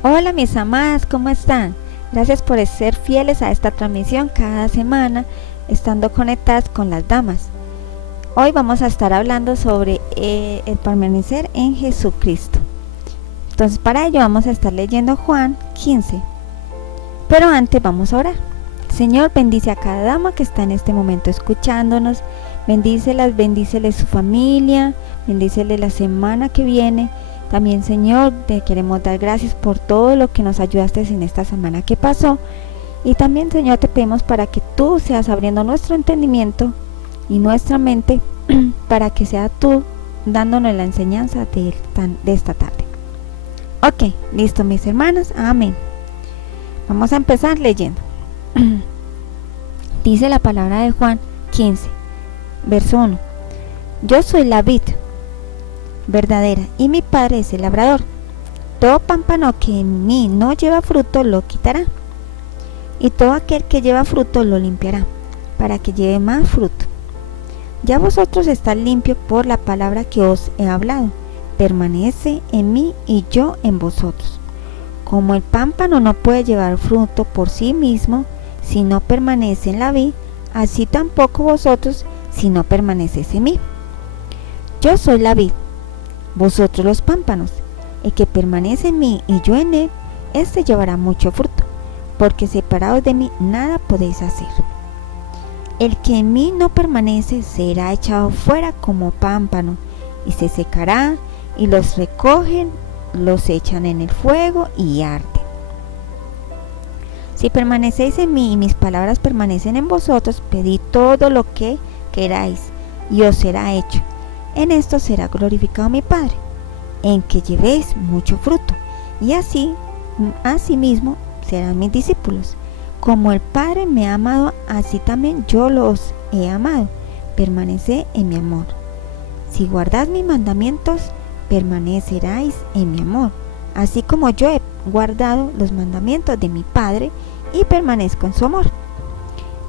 Hola mis amadas, ¿cómo están? Gracias por ser fieles a esta transmisión cada semana, estando conectadas con las damas. Hoy vamos a estar hablando sobre el permanecer en Jesucristo. Entonces para ello vamos a estar leyendo Juan 15. Pero antes vamos a orar. Señor, bendice a cada dama que está en este momento escuchándonos. Bendícele su familia, bendícele la semana que viene. También, Señor, te queremos dar gracias por todo lo que nos ayudaste en esta semana que pasó. Y también, Señor, te pedimos para que tú seas abriendo nuestro entendimiento y nuestra mente para que sea tú dándonos la enseñanza de esta tarde. Ok, listo mis hermanos, amén. Vamos a empezar leyendo. Dice la palabra de Juan 15, verso 1. Yo soy la vid verdadera y mi padre es el labrador. Todo pámpano que en mí no lleva fruto lo quitará, y todo aquel que lleva fruto lo limpiará, para que lleve más fruto. Ya vosotros estáis limpios por la palabra que os he hablado. Permanece en mí y yo en vosotros. Como el pámpano no puede llevar fruto por sí mismo si no permanece en la vid, así tampoco vosotros si no permanecéis en mí. Yo soy la vid, vosotros los pámpanos. El que permanece en mí y yo en él, éste llevará mucho fruto, porque separados de mí nada podéis hacer. El que en mí no permanece será echado fuera como pámpano, y se secará, y los recogen, los echan en el fuego y arden. Si permanecéis en mí y mis palabras permanecen en vosotros, pedid todo lo que queráis, y os será hecho. En esto será glorificado mi Padre, en que llevéis mucho fruto, y asimismo serán mis discípulos. Como el Padre me ha amado, así también yo los he amado. Permaneced en mi amor. Si guardad mis mandamientos, permaneceráis en mi amor, así como yo he guardado los mandamientos de mi Padre y permanezco en su amor.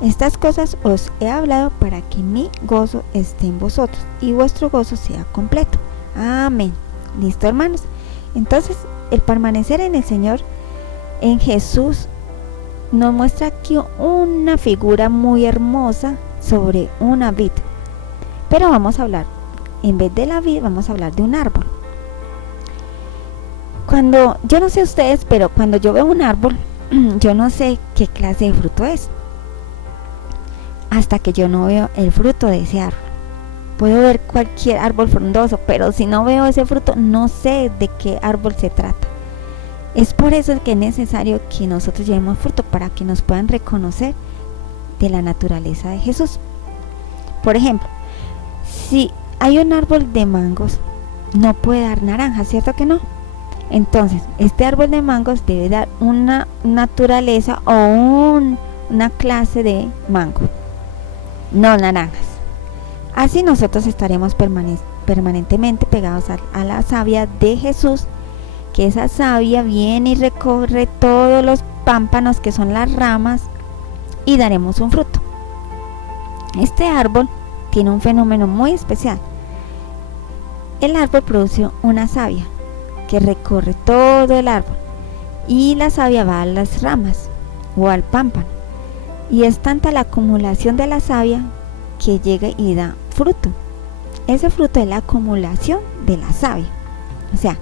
Estas cosas os he hablado para que mi gozo esté en vosotros y vuestro gozo sea completo. Amén. ¿Listo, hermanos? Entonces, el permanecer en el Señor, en Jesús, nos muestra aquí una figura muy hermosa sobre una vid. Pero vamos a hablar, en vez de la vid, vamos a hablar de un árbol. Yo no sé ustedes, pero cuando yo veo un árbol, yo no sé qué clase de fruto es, hasta que yo no veo el fruto de ese árbol. Puedo ver cualquier árbol frondoso, pero si no veo ese fruto, no sé de qué árbol se trata. Es por eso que es necesario que nosotros llevemos fruto, para que nos puedan reconocer de la naturaleza de Jesús. Por ejemplo, si hay un árbol de mangos, no puede dar naranjas, ¿cierto que no? Entonces, este árbol de mangos debe dar una naturaleza o una clase de mango, no naranjas. Así nosotros estaremos permanentemente pegados a la savia de Jesús, que esa savia viene y recorre todos los pámpanos que son las ramas, y daremos un fruto. Este árbol tiene un fenómeno muy especial. El árbol produce una savia que recorre todo el árbol, y la savia va a las ramas o al pámpano, y es tanta la acumulación de la savia que llega y da fruto. Ese fruto es la acumulación de la savia. O sea,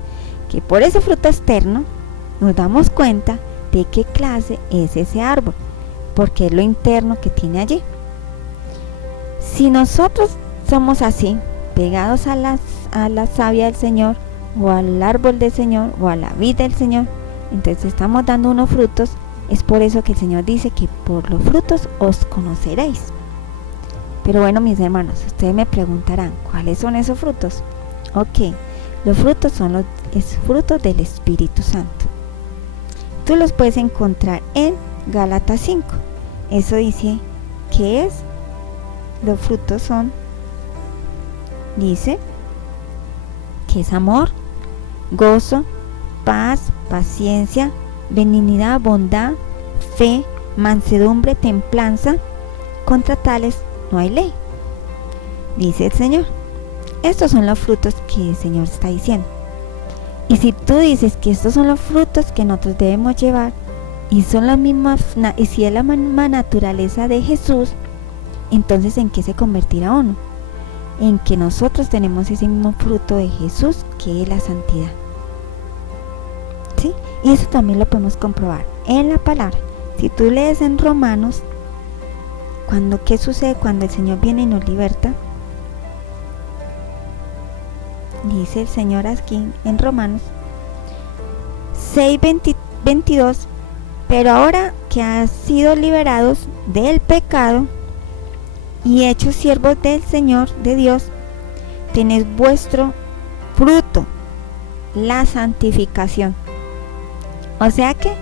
que por ese fruto externo nos damos cuenta de qué clase es ese árbol, porque es lo interno que tiene allí. Si nosotros somos así, pegados a la savia del Señor, o al árbol del Señor, o a la vid del Señor, entonces estamos dando unos frutos. Es por eso que el Señor dice que por los frutos os conoceréis. Pero bueno, mis hermanos, ustedes me preguntarán, ¿cuáles son esos frutos? Ok, los frutos son los frutos del Espíritu Santo. Tú los puedes encontrar en Gálatas 5. Eso dice que los frutos son, dice que es amor, gozo, paz, paciencia, benignidad, bondad, fe, mansedumbre, templanza. Contra tales no hay ley, dice el Señor. Estos son los frutos que el Señor está diciendo. Y si tú dices que estos son los frutos que nosotros debemos llevar, y son la misma, y si es la misma naturaleza de Jesús, entonces ¿en qué se convertirá uno? En que nosotros tenemos ese mismo fruto de Jesús, que es la santidad. ¿Sí? Y eso también lo podemos comprobar en la palabra. Si tú lees en Romanos, ¿qué sucede cuando el Señor viene y nos liberta? Dice el Señor aquí en Romanos 6:22, pero ahora que han sido liberados del pecado y hechos siervos del Señor, de Dios, tenéis vuestro fruto, la santificación. O sea que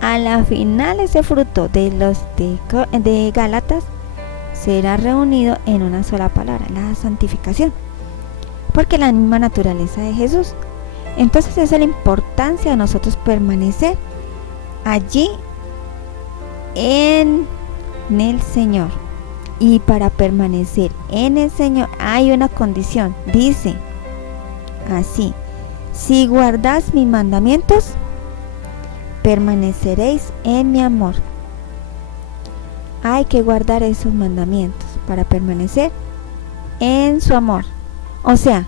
a la final ese fruto de los de Gálatas será reunido en una sola palabra, la santificación, porque la misma naturaleza de Jesús. Entonces esa es la importancia de nosotros permanecer allí en el Señor. Y para permanecer en el Señor hay una condición. Dice así: si guardáis mis mandamientos, permaneceréis en mi amor. Hay que guardar esos mandamientos para permanecer en su amor. O sea,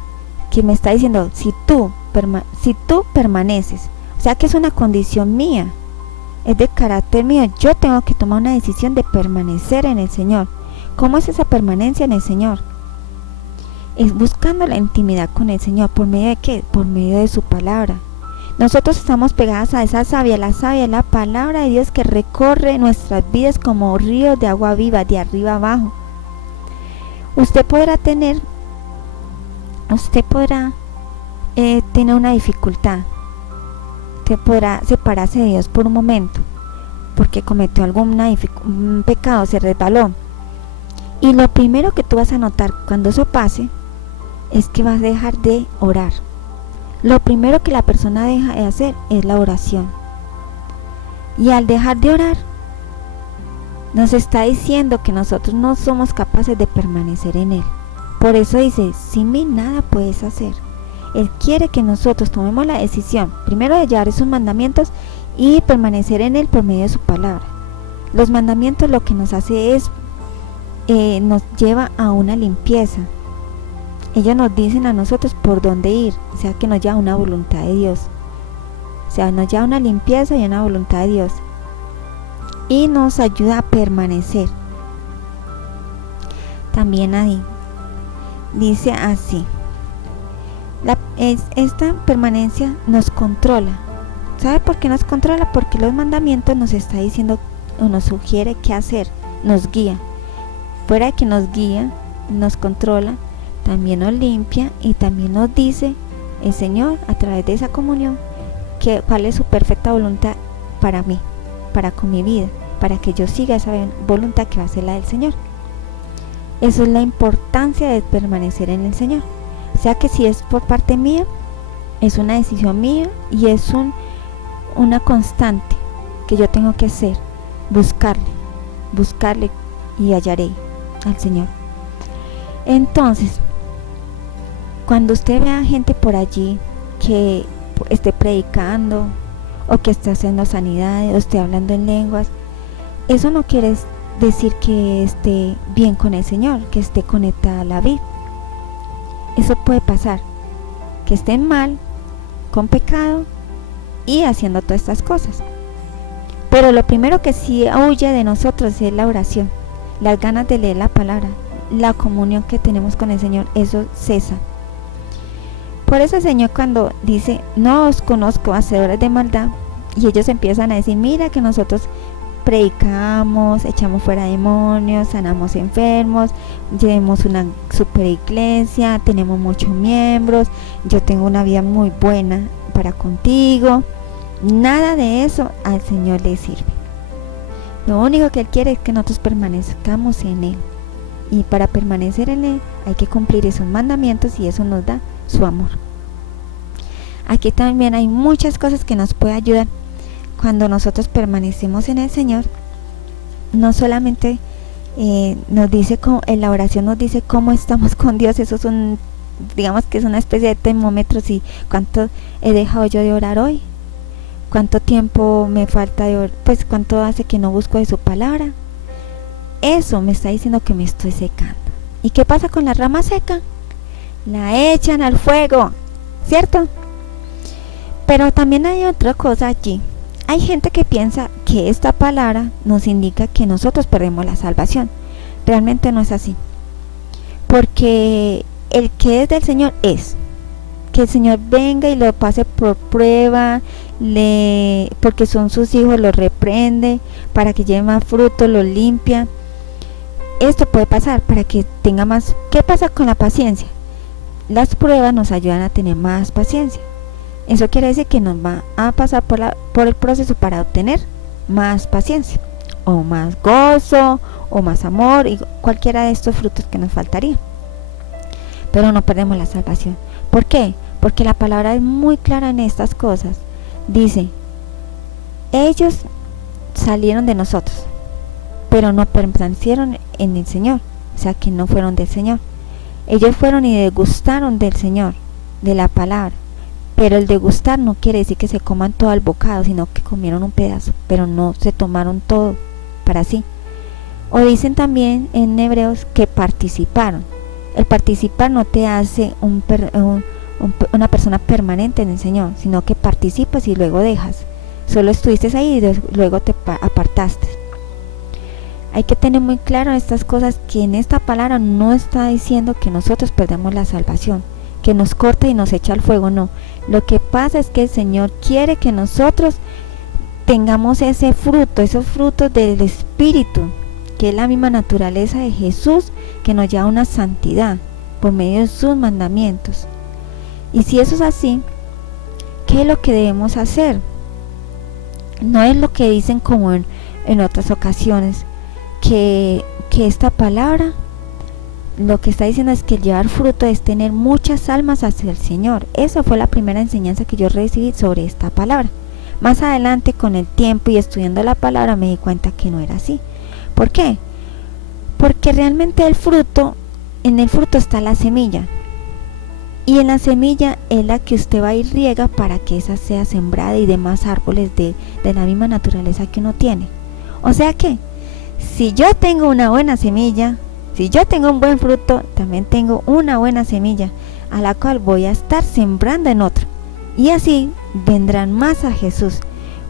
que me está diciendo, si tú permaneces, o sea que es una condición mía, es de carácter mío. Yo tengo que tomar una decisión de permanecer en el Señor. ¿Cómo es esa permanencia en el Señor? Es buscando la intimidad con el Señor. ¿Por medio de qué? Por medio de su palabra. Nosotros estamos pegadas a esa savia. La savia es la palabra de Dios que recorre nuestras vidas como ríos de agua viva, de arriba abajo. Usted podrá tener una dificultad. Usted podrá separarse de Dios por un momento porque cometió un pecado, se resbaló. Y lo primero que tú vas a notar cuando eso pase es que vas a dejar de orar. Lo primero que la persona deja de hacer es la oración. Y al dejar de orar, nos está diciendo que nosotros no somos capaces de permanecer en Él. Por eso dice, sin mí nada puedes hacer. Él quiere que nosotros tomemos la decisión, primero de llevar esos mandamientos y permanecer en Él por medio de su palabra. Los mandamientos lo que nos hace es nos lleva a una limpieza. Ellos nos dicen a nosotros por dónde ir, o sea que nos lleva a una voluntad de Dios. O sea, nos lleva a una limpieza y una voluntad de Dios. Y nos ayuda a permanecer. También ahí dice así: esta permanencia nos controla. ¿Sabe por qué nos controla? Porque los mandamientos nos está diciendo o nos sugiere qué hacer, nos guía. Fuera de que nos guía, nos controla, también nos limpia y también nos dice el Señor a través de esa comunión cuál es su perfecta voluntad para mí, para con mi vida, para que yo siga esa voluntad que va a ser la del Señor. Eso es la importancia de permanecer en el Señor. O sea que si es por parte mía, es una decisión mía y es una constante que yo tengo que hacer, buscarle y hallaré al Señor. Entonces, cuando usted vea gente por allí que esté predicando o que esté haciendo sanidades o esté hablando en lenguas, eso no quiere decir que esté bien con el Señor, que esté conectada a la vid. Eso puede pasar, que estén mal, con pecado y haciendo todas estas cosas. Pero lo primero que sí huye de nosotros es la oración, las ganas de leer la palabra, la comunión que tenemos con el Señor, eso cesa. Por eso el Señor cuando dice, no os conozco, hacedores de maldad, y ellos empiezan a decir, mira que nosotros predicamos, echamos fuera demonios, sanamos enfermos, llevamos una super iglesia, tenemos muchos miembros, yo tengo una vida muy buena para contigo. Nada de eso al Señor le sirve. Lo único que Él quiere es que nosotros permanezcamos en Él. Y para permanecer en Él hay que cumplir esos mandamientos y eso nos da su amor. Aquí también hay muchas cosas que nos pueden ayudar cuando nosotros permanecemos en el Señor. No solamente nos dice, en la oración nos dice cómo estamos con Dios, eso es digamos que es una especie de termómetro, si cuánto he dejado yo de orar hoy, cuánto tiempo me falta de orar, pues cuánto hace que no busco de su palabra. Eso me está diciendo que me estoy secando. ¿Y qué pasa con la rama seca? La echan al fuego, ¿cierto? Pero también hay otra cosa allí. Hay gente que piensa que esta palabra nos indica que nosotros perdemos la salvación. Realmente no es así. Porque el que es del Señor es. Que el Señor venga y lo pase por prueba, porque son sus hijos, lo reprende, para que lleve más fruto, lo limpia. Esto puede pasar para que tenga más. ¿Qué pasa con la paciencia? Las pruebas nos ayudan a tener más paciencia. Eso quiere decir que nos va a pasar por el proceso para obtener más paciencia, o más gozo, o más amor, y cualquiera de estos frutos que nos faltaría. Pero no perdemos la salvación. ¿Por qué? Porque la palabra es muy clara en estas cosas. Dice, ellos salieron de nosotros, pero no permanecieron en el Señor. O sea que no fueron del Señor. Ellos fueron y degustaron del Señor, de la palabra. Pero el degustar no quiere decir que se coman todo el bocado, sino que comieron un pedazo, pero no se tomaron todo para sí. O dicen también en Hebreos que participaron. El participar no te hace una persona permanente en el Señor, sino que participas y luego dejas. Solo estuviste ahí y luego te apartaste. Hay que tener muy claro estas cosas, que en esta palabra no está diciendo que nosotros perdemos la salvación, que nos corta y nos echa al fuego, no. Lo que pasa es que el Señor quiere que nosotros tengamos ese fruto, esos frutos del Espíritu, que es la misma naturaleza de Jesús, que nos lleva a una santidad por medio de sus mandamientos. Y si eso es así, ¿qué es lo que debemos hacer? No es lo que dicen como en otras ocasiones, que esta palabra lo que está diciendo es que el llevar fruto es tener muchas almas hacia el Señor. Esa fue la primera enseñanza que yo recibí sobre esta palabra. Más adelante, con el tiempo y estudiando la palabra, me di cuenta que no era así. ¿Por qué? Porque realmente en el fruto está la semilla. Y en la semilla es la que usted va y riega para que esa sea sembrada y demás árboles de la misma naturaleza que uno tiene. O sea que, si yo tengo una buena semilla, si yo tengo un buen fruto, también tengo una buena semilla, a la cual voy a estar sembrando en otro. Y así vendrán más a Jesús,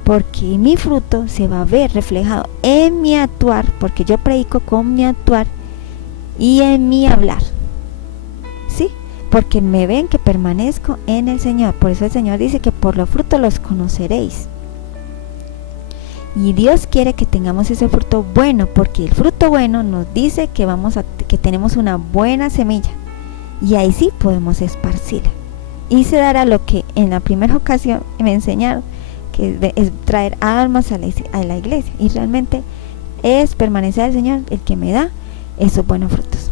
porque mi fruto se va a ver reflejado en mi actuar, porque yo predico con mi actuar y en mi hablar. ¿Sí? Porque me ven que permanezco en el Señor. Por eso el Señor dice que por los frutos los conoceréis. Y Dios quiere que tengamos ese fruto bueno, porque el fruto bueno nos dice que tenemos una buena semilla, y ahí sí podemos esparcirla. Y se dará lo que en la primera ocasión me enseñaron, que es traer almas a la iglesia, y realmente es permanecer al Señor el que me da esos buenos frutos.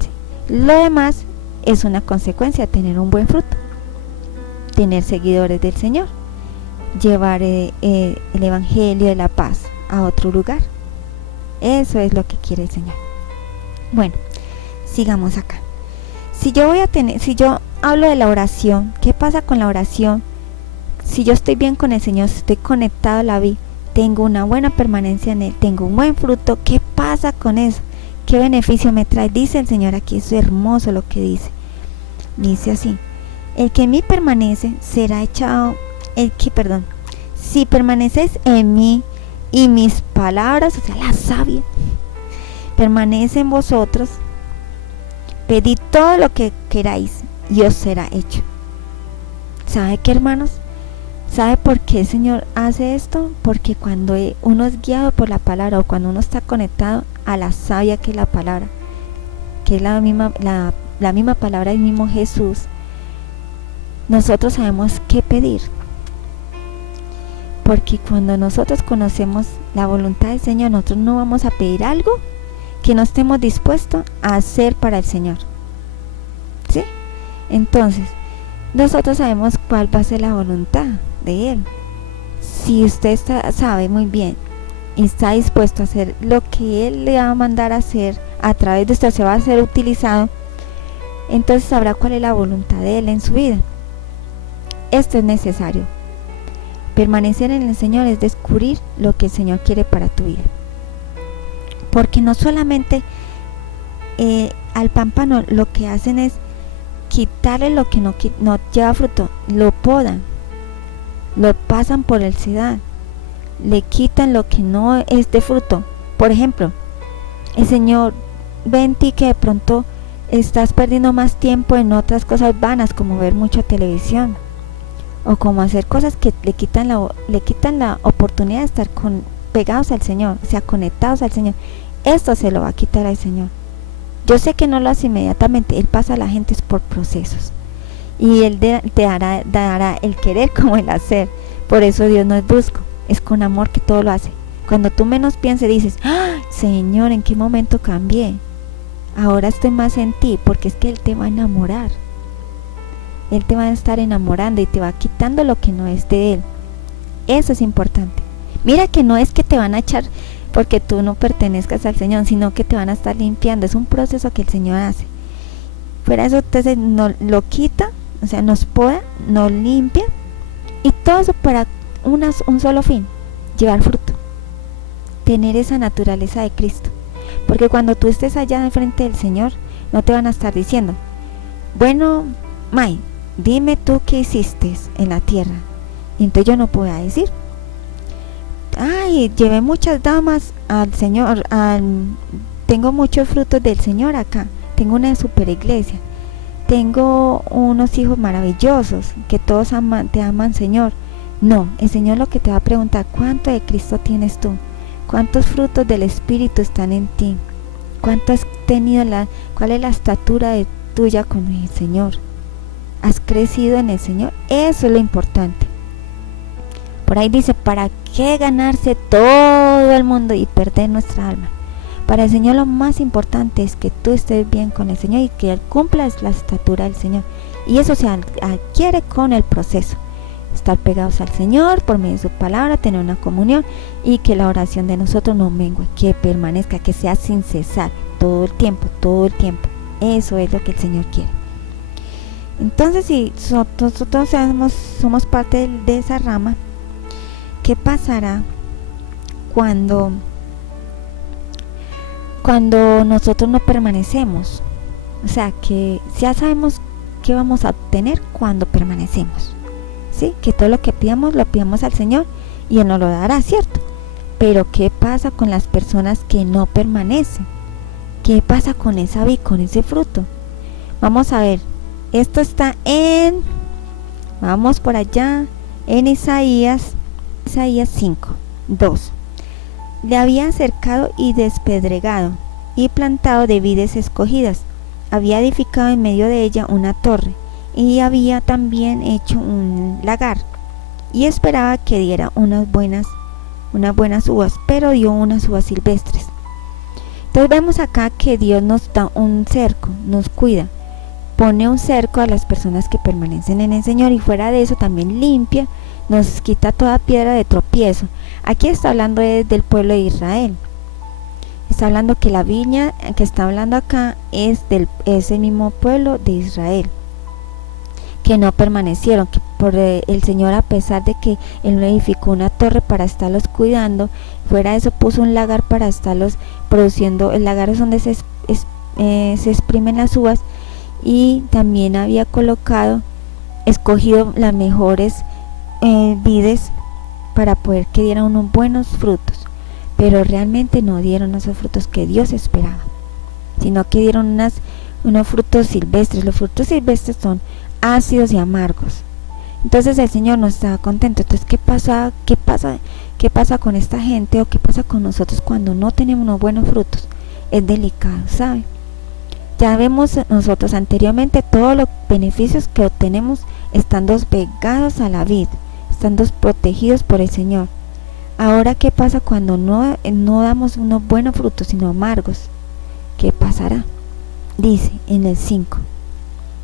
Sí. Lo demás es una consecuencia de tener un buen fruto, tener seguidores del Señor, llevar el evangelio de la paz a otro lugar. Eso es lo que quiere el Señor. Bueno, sigamos acá. Si yo hablo de la oración, ¿qué pasa con la oración? Si yo estoy bien con el Señor, si estoy conectado a la vida, tengo una buena permanencia en Él, tengo un buen fruto, ¿qué pasa con eso? ¿Qué beneficio me trae? Dice el Señor aquí, es hermoso lo que dice. Dice así: el que en mí permanece será echado. Si permaneces en mí y mis palabras, o sea, la savia, permanece en vosotros, pedid todo lo que queráis y os será hecho. ¿Sabe qué, hermanos? ¿Sabe por qué el Señor hace esto? Porque cuando uno es guiado por la palabra, o cuando uno está conectado a la savia que es la palabra, que es la misma palabra del mismo Jesús, nosotros sabemos qué pedir. Porque cuando nosotros conocemos la voluntad del Señor, nosotros no vamos a pedir algo que no estemos dispuestos a hacer para el Señor. ¿Sí? Entonces, nosotros sabemos cuál va a ser la voluntad de Él. Si usted sabe muy bien y está dispuesto a hacer lo que Él le va a mandar a hacer, a través de usted se va a ser utilizado, entonces sabrá cuál es la voluntad de Él en su vida. Esto es necesario. Permanecer en el Señor es descubrir lo que el Señor quiere para tu vida. Porque no solamente al pámpano lo que hacen es quitarle lo que no lleva fruto, lo podan, lo pasan por el sedal, le quitan lo que no es de fruto. Por ejemplo, el Señor ve en ti que de pronto estás perdiendo más tiempo en otras cosas vanas, como ver mucha televisión o como hacer cosas que le quitan la oportunidad de estar pegados al Señor, o sea, conectados al Señor. Esto se lo va a quitar al Señor. Yo sé que no lo hace inmediatamente, Él pasa a la gente por procesos, y Él te dará el querer como el hacer. Por eso Dios no es brusco, es con amor que todo lo hace. Cuando tú menos pienses, dices: ¡Ah, Señor, ¿en qué momento cambié? Ahora estoy más en ti, porque es que Él te va a enamorar. Él te va a estar enamorando y te va quitando lo que no es de Él. Eso es importante. Mira que no es que te van a echar porque tú no pertenezcas al Señor, sino que te van a estar limpiando. Es un proceso que el Señor hace. Fuera eso, entonces lo quita, o sea, nos poda, nos limpia, y todo eso para un solo fin: llevar fruto, tener esa naturaleza de Cristo. Porque cuando tú estés allá de frente del Señor, no te van a estar diciendo: bueno, May, dime tú qué hiciste en la tierra. Y entonces yo no puedo decir: ay, llevé muchas damas al Señor, tengo muchos frutos del Señor acá, tengo una super iglesia, tengo unos hijos maravillosos que todos te aman, Señor. No, el Señor lo que te va a preguntar: ¿cuánto de Cristo tienes tú? ¿Cuántos frutos del Espíritu están en ti? ¿Cuánto has tenido cuál es la estatura tuya con el Señor? ¿Has crecido en el Señor? Eso es lo importante. Por ahí dice: ¿para qué ganarse todo el mundo y perder nuestra alma? Para el Señor lo más importante es que tú estés bien con el Señor y que cumplas la estatura del Señor. Y eso se adquiere con el proceso: estar pegados al Señor por medio de su palabra, tener una comunión, y que la oración de nosotros no mengue, que permanezca, que sea sin cesar, todo el tiempo, todo el tiempo. Eso es lo que el Señor quiere. Entonces, si nosotros somos parte de esa rama, ¿qué pasará cuando nosotros no permanecemos? O sea, que ya sabemos qué vamos a obtener cuando permanecemos, ¿sí? Que todo lo que pidamos lo pidamos al Señor y Él nos lo dará, ¿cierto? Pero ¿qué pasa con las personas que no permanecen? ¿Qué pasa con esa vid, con ese fruto? Vamos a ver, esto está vamos por allá, en Isaías 5:2. Le había cercado y despedregado y plantado de vides escogidas, había edificado en medio de ella una torre, y había también hecho un lagar, y esperaba que diera unas buenas uvas, pero dio unas uvas silvestres. Entonces vemos acá que Dios nos da un cerco, nos cuida, pone un cerco a las personas que permanecen en el Señor, y fuera de eso también limpia, nos quita toda piedra de tropiezo. Aquí está hablando del pueblo de Israel. Está hablando que la viña que está hablando acá es el mismo pueblo de Israel, que no permanecieron, que por el Señor, a pesar de que Él no edificó una torre para estarlos cuidando, fuera de eso puso un lagar para estarlos produciendo. El lagar es donde se exprimen las uvas, y también había escogido las mejores vides para poder que dieran unos buenos frutos, pero realmente no dieron esos frutos que Dios esperaba, sino que dieron unos frutos silvestres. Los frutos silvestres son ácidos y amargos. Entonces el Señor no estaba contento. Entonces, ¿qué pasa con esta gente, o qué pasa con nosotros cuando no tenemos unos buenos frutos? Es delicado, ¿sabe? Ya vemos nosotros anteriormente todos los beneficios que obtenemos estando pegados a la vid, estando protegidos por el Señor. Ahora, ¿qué pasa cuando no damos unos buenos frutos, sino amargos? ¿Qué pasará? Dice en el 5,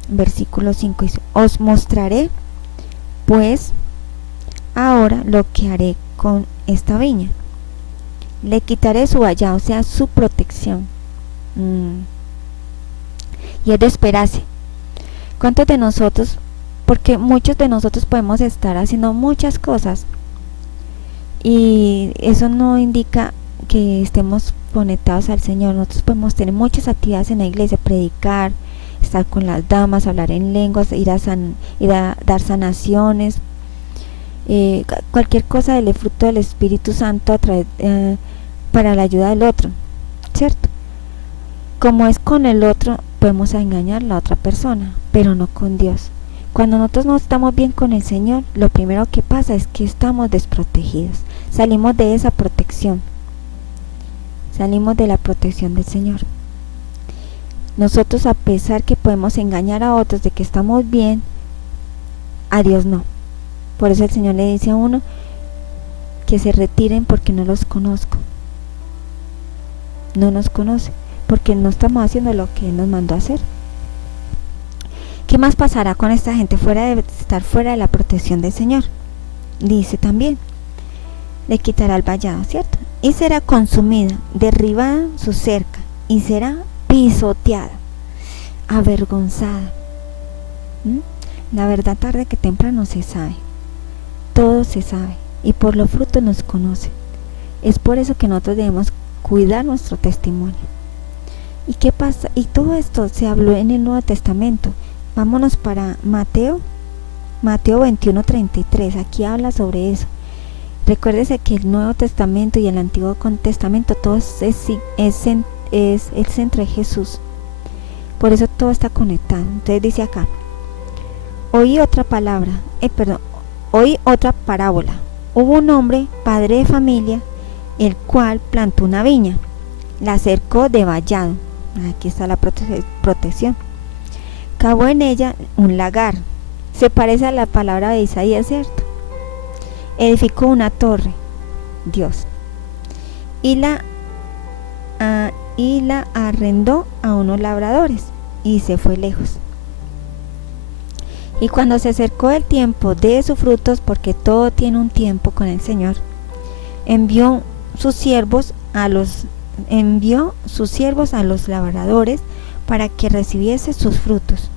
versículo 5, dice: os mostraré pues ahora lo que haré con esta viña. Le quitaré su vallado, o sea, su protección. Y es de esperarse ¿Cuántos de nosotros, porque muchos de nosotros podemos estar haciendo muchas cosas y eso no indica que estemos conectados al Señor? Nosotros podemos tener muchas actividades en la iglesia, predicar, estar con las damas, hablar en lenguas, ir a dar sanaciones, cualquier cosa del fruto del Espíritu Santo para la ayuda del otro, ¿cierto? Como es con el otro, podemos engañar a la otra persona, pero no con Dios. Cuando nosotros no estamos bien con el Señor, lo primero que pasa es que estamos desprotegidos. Salimos de esa protección. Salimos de la protección del Señor. Nosotros, a pesar que podemos engañar a otros de que estamos bien, a Dios no. Por eso el Señor le dice a uno que se retiren porque no los conozco. No nos conoce, porque no estamos haciendo lo que Él nos mandó a hacer. ¿Qué más pasará con esta gente estar fuera de la protección del Señor? Dice también, le quitará el vallado, ¿cierto? Y será consumida, derribada su cerca, y será pisoteada, avergonzada. La verdad, tarde que temprano se sabe. Todo se sabe, y por los frutos nos conoce. Es por eso que nosotros debemos cuidar nuestro testimonio. ¿Y qué pasa? Y todo esto se habló en el Nuevo Testamento. Vámonos para Mateo 21:33. Aquí habla sobre eso. Recuérdese que el Nuevo Testamento y el Antiguo Testamento todo es el centro de Jesús. Por eso todo está conectado. Entonces dice acá: oí otra parábola. Hubo un hombre, padre de familia, el cual plantó una viña, la cercó de vallado. Aquí está la protección. Cavó en ella un lagar. Se parece a la palabra de Isaías, ¿cierto? Edificó una torre, Dios, y la arrendó a unos labradores y se fue lejos. Y cuando se acercó el tiempo de sus frutos, porque todo tiene un tiempo con el Señor, envió sus siervos a los labradores para que recibiese sus frutos.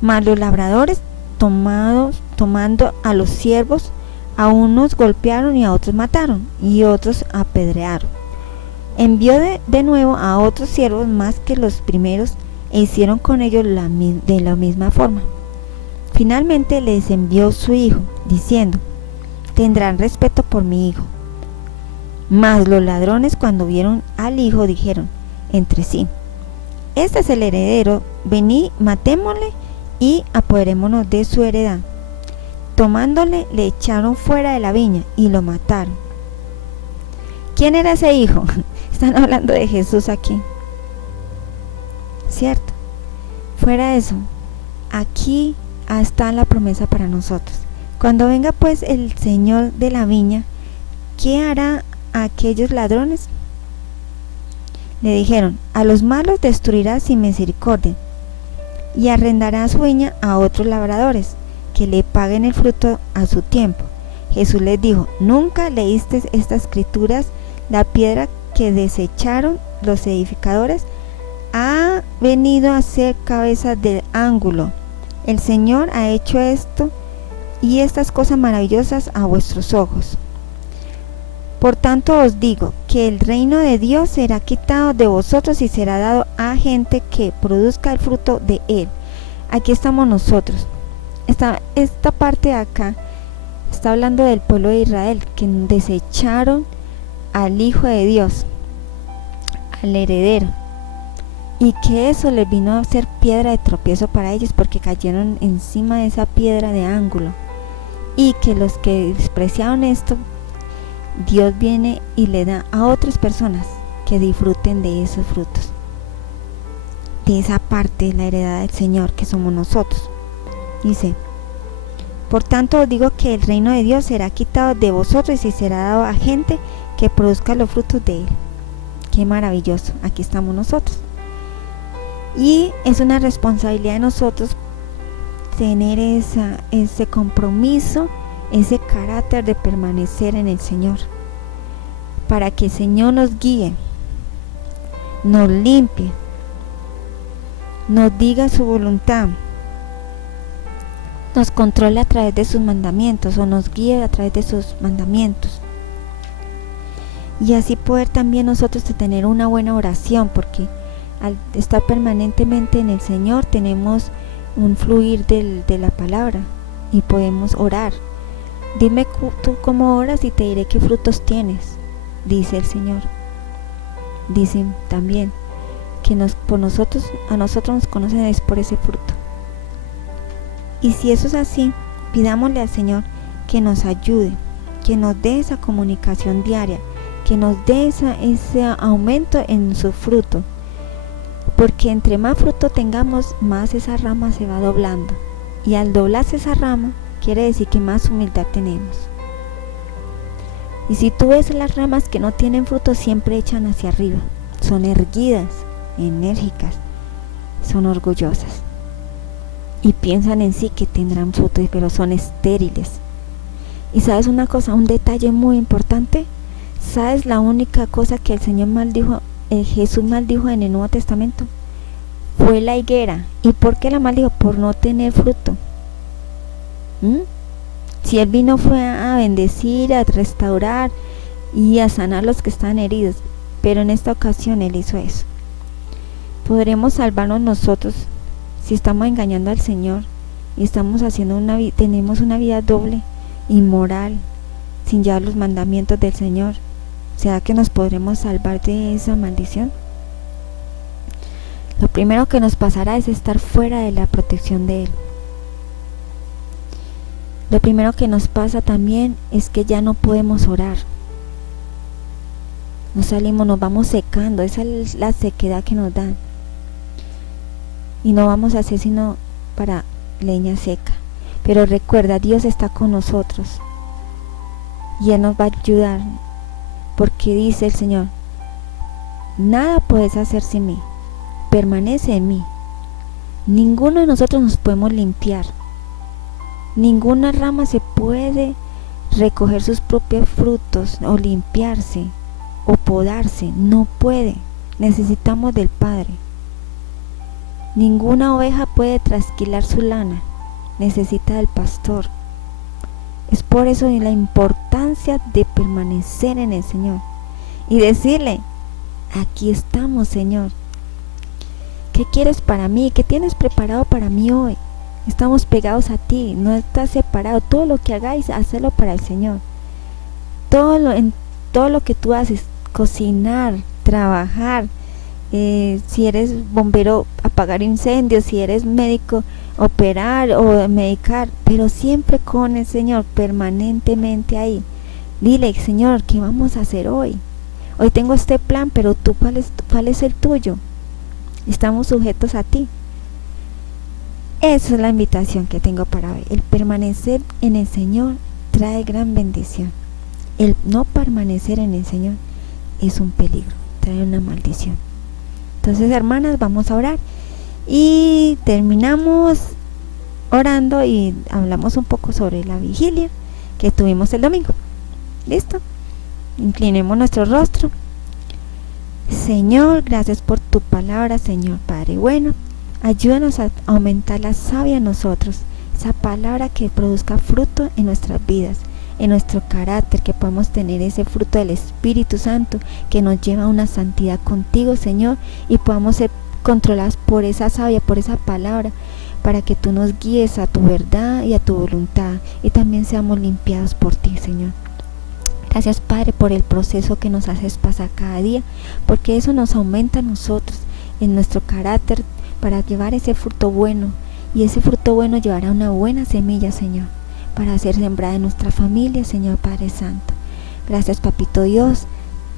Mas los labradores, tomando a los siervos, a unos golpearon y a otros mataron, y otros apedrearon. Envió de nuevo a otros siervos más que los primeros, e hicieron con ellos de la misma forma. Finalmente les envió su hijo, diciendo: tendrán respeto por mi hijo. Mas los ladrones, cuando vieron al hijo, dijeron entre sí: este es el heredero, venid, matémosle y apoderémonos de su heredad. Tomándole, le echaron fuera de la viña y lo mataron. ¿Quién era ese hijo? Están hablando de Jesús aquí, ¿cierto? Fuera de eso, aquí está la promesa para nosotros. Cuando venga pues el Señor de la viña, ¿qué hará a aquellos ladrones? Le dijeron: a los malos destruirá sin misericordia, y arrendará su viña a otros labradores, que le paguen el fruto a su tiempo. Jesús les dijo: ¿nunca leíste estas escrituras? La piedra que desecharon los edificadores ha venido a ser cabeza del ángulo. El Señor ha hecho esto y estas cosas maravillosas a vuestros ojos. Por tanto os digo que el reino de Dios será quitado de vosotros y será dado a gente que produzca el fruto de él. Aquí estamos nosotros. Esta parte de acá está hablando del pueblo de Israel, que desecharon al Hijo de Dios, al heredero, y que eso les vino a ser piedra de tropiezo para ellos, porque cayeron encima de esa piedra de ángulo, y que los que despreciaron esto, Dios viene y le da a otras personas que disfruten de esos frutos, de esa parte de la heredad del Señor que somos nosotros. Dice: por tanto os digo que el reino de Dios será quitado de vosotros y será dado a gente que produzca los frutos de él. Qué maravilloso. Aquí estamos nosotros, y es una responsabilidad de nosotros tener ese compromiso, ese carácter de permanecer en el Señor, para que el Señor nos guíe, nos limpie, nos diga su voluntad, nos controle a través de sus mandamientos o nos guíe a través de sus mandamientos. Y así poder también nosotros tener una buena oración, porque al estar permanentemente en el Señor tenemos un fluir de la palabra y podemos orar. Dime tú cómo oras y te diré qué frutos tienes, dice el Señor. Dice también que a nosotros nos conocen es por ese fruto. Y si eso es así, pidámosle al Señor que nos ayude, que nos dé esa comunicación diaria, que nos dé ese aumento en su fruto, porque entre más fruto tengamos, más esa rama se va doblando, y al doblarse esa rama quiere decir que más humildad tenemos. Y si tú ves las ramas que no tienen fruto, siempre echan hacia arriba, son erguidas, enérgicas, son orgullosas y piensan en sí que tendrán fruto, pero son estériles. Y sabes una cosa, un detalle muy importante, sabes la única cosa que el Señor maldijo, Jesús maldijo en el Nuevo Testamento, fue la higuera. ¿Y por qué la maldijo? Por no tener fruto. Si Él vino fue a bendecir, a restaurar y a sanar los que están heridos, pero en esta ocasión Él hizo eso. Podremos salvarnos nosotros si estamos engañando al Señor y estamos haciendo tenemos una vida doble, inmoral, sin llevar los mandamientos del Señor. ¿Será que nos podremos salvar de esa maldición? Lo primero que nos pasará es estar fuera de la protección de Él. Lo primero que nos pasa también es que ya no podemos orar. Nos vamos secando, esa es la sequedad que nos dan. Y no vamos a hacer sino para leña seca. Pero recuerda, Dios está con nosotros y Él nos va a ayudar, porque dice el Señor: nada puedes hacer sin mí, permanece en mí. Ninguno de nosotros nos podemos limpiar, ninguna rama se puede recoger sus propios frutos o limpiarse o podarse, no puede, necesitamos del Padre. Ninguna oveja puede trasquilar su lana, necesita del pastor. Es por eso la importancia de permanecer en el Señor y decirle: aquí estamos, Señor. ¿Qué quieres para mí? ¿Qué tienes preparado para mí hoy? Estamos pegados a ti, no estás separado. Todo lo que hagáis, hacelo para el Señor. Todo lo que tú haces, cocinar, trabajar, si eres bombero, apagar incendios, si eres médico, operar o medicar, pero siempre con el Señor, permanentemente ahí. Dile: Señor, ¿qué vamos a hacer hoy? Hoy tengo este plan, pero tú, ¿cuál es el tuyo? Estamos sujetos a ti. Esa es la invitación que tengo para hoy. El permanecer en el Señor trae gran bendición. El no permanecer en el Señor es un peligro, trae una maldición. Entonces, hermanas, vamos a orar y terminamos orando y hablamos un poco sobre la vigilia que tuvimos el domingo. ¿Listo? Inclinemos nuestro rostro. Señor, gracias por tu palabra, Señor Padre bueno. Ayúdanos a aumentar la savia en nosotros, esa palabra que produzca fruto en nuestras vidas, en nuestro carácter, que podamos tener ese fruto del Espíritu Santo que nos lleva a una santidad contigo, Señor, y podamos ser controlados por esa savia, por esa palabra, para que tú nos guíes a tu verdad y a tu voluntad, y también seamos limpiados por ti, Señor. Gracias, Padre, por el proceso que nos haces pasar cada día, porque eso nos aumenta a nosotros en nuestro carácter para llevar ese fruto bueno, y ese fruto bueno llevará una buena semilla, Señor, para ser sembrada en nuestra familia, Señor Padre Santo. Gracias, Papito Dios.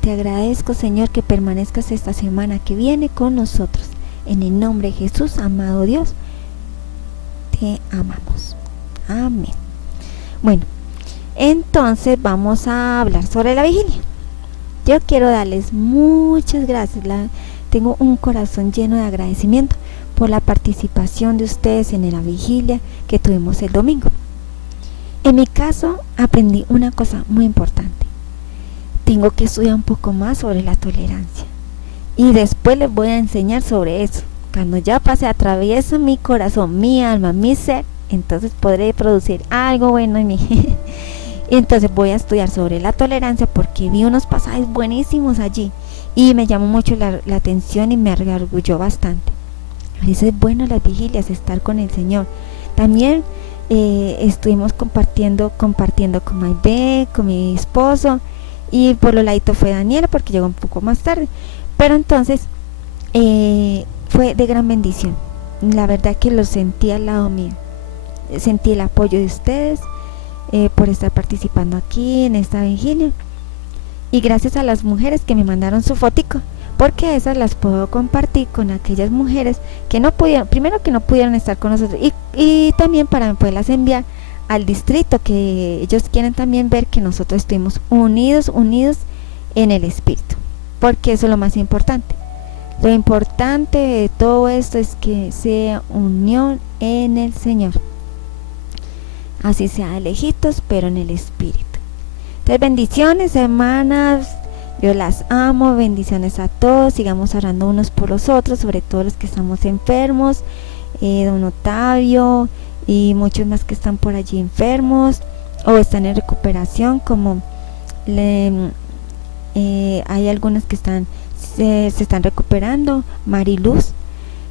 Te agradezco, Señor, que permanezcas esta semana que viene con nosotros. En el nombre de Jesús, amado Dios, te amamos. Amén. Bueno, entonces vamos a hablar sobre la vigilia. Yo quiero darles muchas gracias. Tengo un corazón lleno de agradecimiento por la participación de ustedes en la vigilia que tuvimos el domingo. En mi caso, aprendí una cosa muy importante. Tengo que estudiar un poco más sobre la tolerancia. Y después les voy a enseñar sobre eso. Cuando ya pase, atraviesa mi corazón, mi alma, mi ser, entonces podré producir algo bueno en mí. Y entonces voy a estudiar sobre la tolerancia porque vi unos pasajes buenísimos allí y me llamó mucho la atención y me orgulló bastante. Por eso es bueno las vigilias, estar con el Señor. También estuvimos compartiendo con Maybe, con mi esposo, y por lo ladito fue Daniela porque llegó un poco más tarde, pero entonces fue de gran bendición. La verdad que lo sentí al lado mío, sentí el apoyo de ustedes por estar participando aquí en esta vigilia, y gracias a las mujeres que me mandaron su fotico, porque esas las puedo compartir con aquellas mujeres que no pudieron, primero que no pudieron estar con nosotros, y también para poderlas enviar al distrito, que ellos quieren también ver que nosotros estuvimos unidos en el espíritu, porque eso es lo más importante. Lo importante de todo esto es que sea unión en el Señor, así sea de lejitos, pero en el espíritu. Entonces, bendiciones, hermanas, yo las amo, bendiciones a todos, sigamos orando unos por los otros, sobre todo los que estamos enfermos, don Otavio y muchos más que están por allí enfermos o están en recuperación, como hay algunas que se están recuperando. Mariluz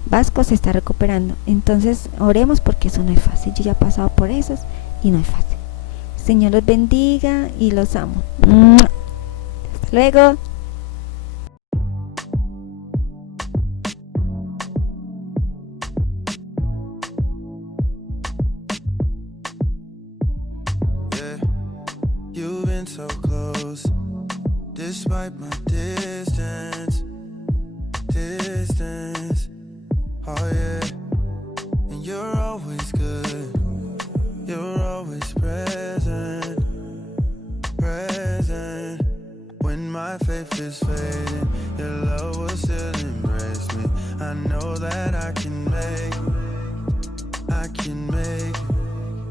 Vasco se está recuperando, entonces oremos porque eso no es fácil. Yo ya he pasado por esas y no es fácil. Señor los bendiga y los amo. Hasta luego. You've been so close, despite my distance. Oh yeah, and you're always good, you're always present. When my faith is fading, your love will still embrace me. I know that I can make it.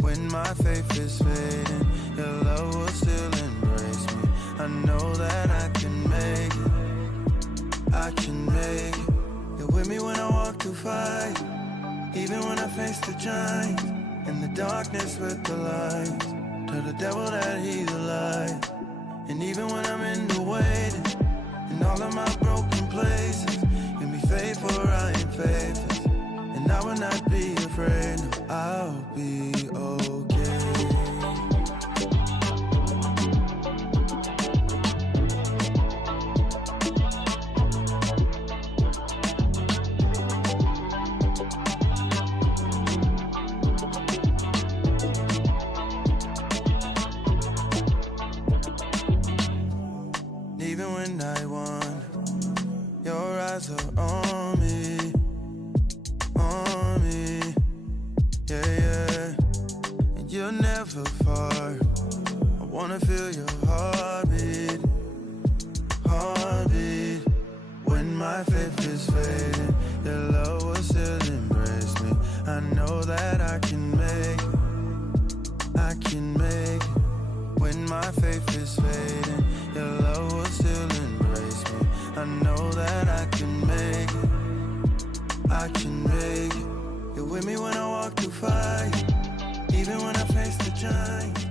When my faith is fading, your love will still embrace me. I know that I can make it. You're with me when I walk through fire, even when I face the giants, in the darkness with the light. Tell the devil that he's a lie. And even when I'm in the waiting, in all of my broken places, you'll be faithful, I am faithless. And I will not be afraid, no, I'll be okay. Even when I won, your eyes are on me, yeah. And you're never far, I wanna feel your heartbeat. When my faith is fading, your love will still embrace me. I know that I can make it. When my faith is fading, your love will still embrace me. I know that I can make it. You're with me when I walk through fire, even when I face the giant.